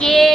Yeah.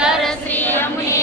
Sundara Shri ಅಮುನಿ